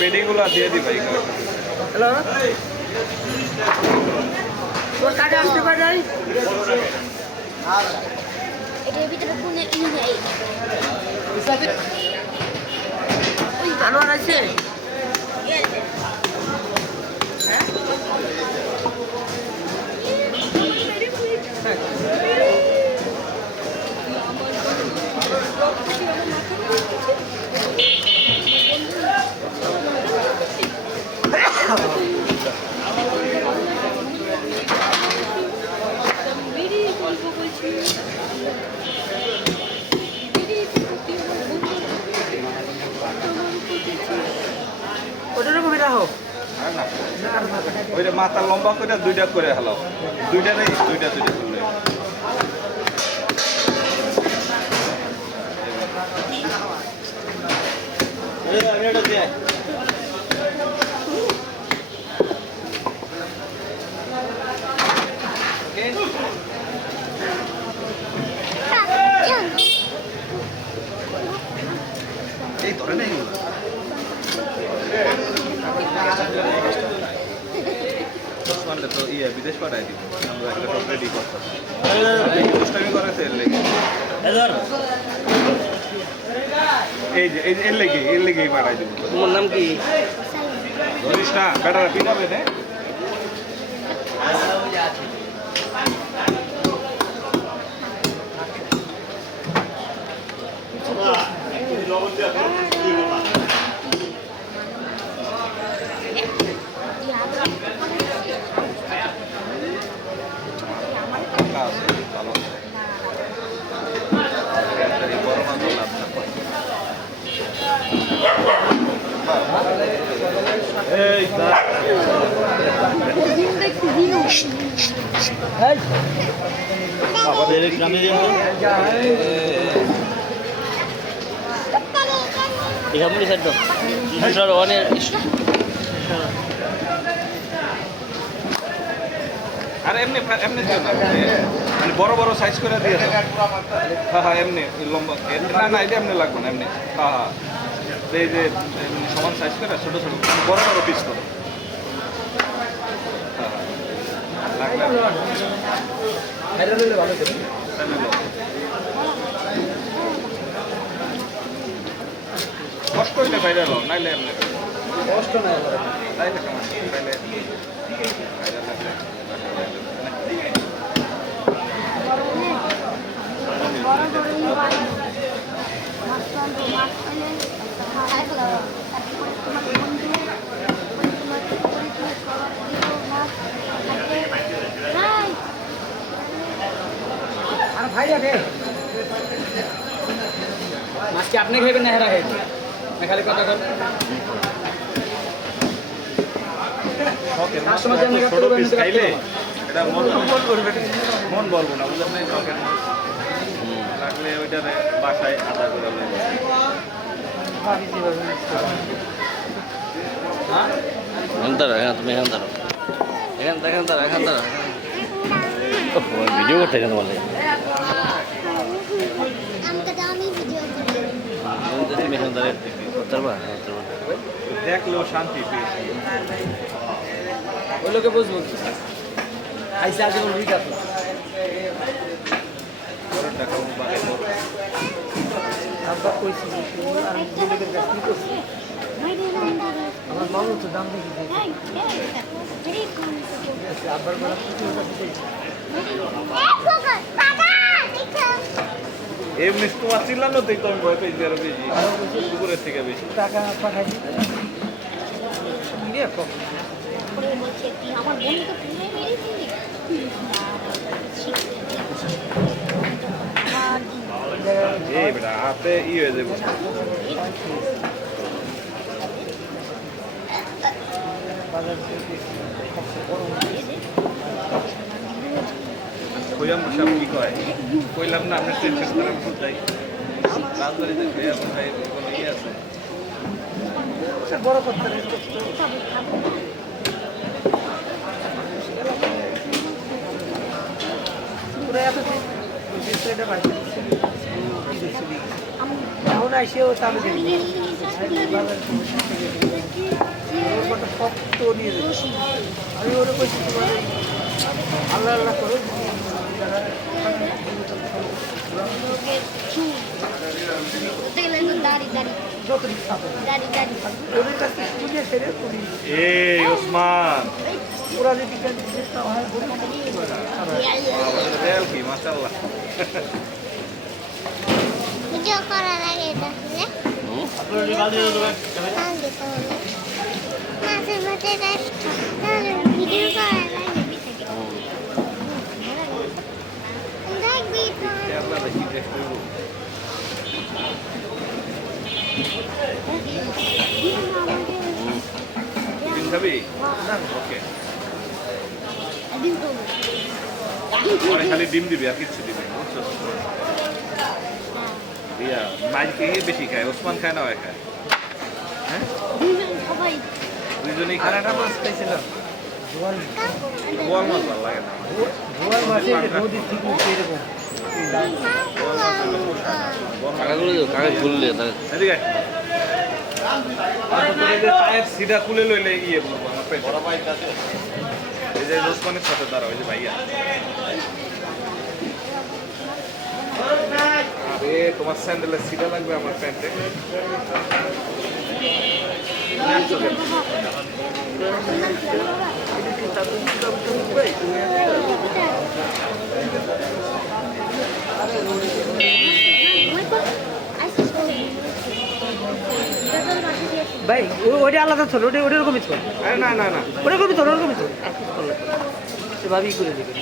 পেডিগুলো দিয়ে দি ভাই। হ্যালো, তোর কাজে আসতে পারে যাই। এটার ভিতরে কোনে ই নেই। আনোয়ার আছে? হ্যাঁ? ওটা রকম এটা হোক। ওইটা মাথা লম্বা করে দুইটা করে হেলাও, দুইটা নেই, দুইটা দুইটা করলে এই ধরে নেই তো ইয়ে বিদেশ পাঠাই দিব আমরা একটা টপ রেডি করতাম দুষ্টামি করেছে এর লেগে এর লেগেই পাঠাই দিব। তোমার নাম কি? ধরিস না বেটারা পিটাবে না। আমাদের গ্রামে এখানে সাইড দাও অনেক আর এমনি এমনি দিও না, মানে বড় বড় সাইজ করে দিয়ে দাও। হ্যাঁ হ্যাঁ এমনি লম্বা না না এটা এমনি লাগবে না এমনি। হ্যাঁ হ্যাঁ এই যে এমনি সমান সাইজ করে ছোটো ছোটো বড় বড় পিস করো। হ্যাঁ লাগবে কষ্ট হইলে বাইরে লো নাইলে এমনি কষ্ট নাই তাইলে সমস্যা তাইলে বাইরে লাগবে। মাছ কি আপনি খাইবেন না হেরা খাইবেন না খালি কথা কর ছোট পিস খাইলে এটা মন বলবো না বুঝলেন না শখের লাগলে ওইটা বাসায় আদা করে তুমি এখান দাঁড়ো এখান দাঁড়ো ভিডিও করতে এখানে বলে তুমি এখান দাঁড়িয়ে করতে পারবা দেখলেও শান্তি পেয়েছি। ওই লোকে বুঝবো আইসা আজ কোনো রিক আছে আব্বা কইছি আর লোকের কাছে কি করছি আমার মামু তো দাম দেখি আব্বার বলা এমনি তোমার চিল্লানোতেই তো আমি ভয় পেয়েছি আরো বেশি দুপুরের থেকে বেশি। টাকা পাঠাই আমার বোনকে ফিরে মেরেছি এই বেটা হাতে ই হয়ে যাবে। কইলাম সব কি কয় কইলাম না আপনার টেনশন করেন বুঝাই রাজবাড়িতে খেয়ে ভাই কোনো ইয়ে আছে বড় করতে এখন আসেও তাহলে বেশি আমি ওরা কইছি তোমার আল্লাহ আল্লাহ করো লোকের চুল বলতে গেলে তো দাড়ি দাড়ি যত ইচ্ছা হবে দাড়ি দাড়ি ওদের কাছে স্টুডিও সেরে তুমি এই ওসমান ওরা যদি চেষ্টা হয় তেল কি মাশাআল্লাহ ভিডিও করার আগে এটা মাঝে মাঝে তাহলে ভিডিও করার আগে দেখবি তো তেল দেখি দেখতে ডিম খাবি ওকে দিন তো পরে খালি ডিম দিবি আর কিছু দিবি না, বুঝছো ইয়া মাইকে বেশি খায় ওসমান খায় না ওই খায় হ্যাঁ সবাই দুইজনেই আর খায় একটা মাছ খাইছিলাম জোয়াল বোয়াল মাছ ভালো লাগে না জোয়াল মাছে নদীর ঠিক মুখে এরকম কাগজ খুললে এদিকে আয়। তারপরে এই যে পায়ের সিধা খুলে লইলে ইয়ে বলবো আমার পেট এই যে ওসমানের সাথে দাঁড়া ওই যে ভাইয়া আরে তোমার স্যান্ডেলের সিধা লাগবে আমার প্যান্টে ভাই ওইটা আলাদা থর ওটা ওটা রকমই থর আরে না না না ওরকমই থর ওরকমই থর সে ভাবি করে দেবে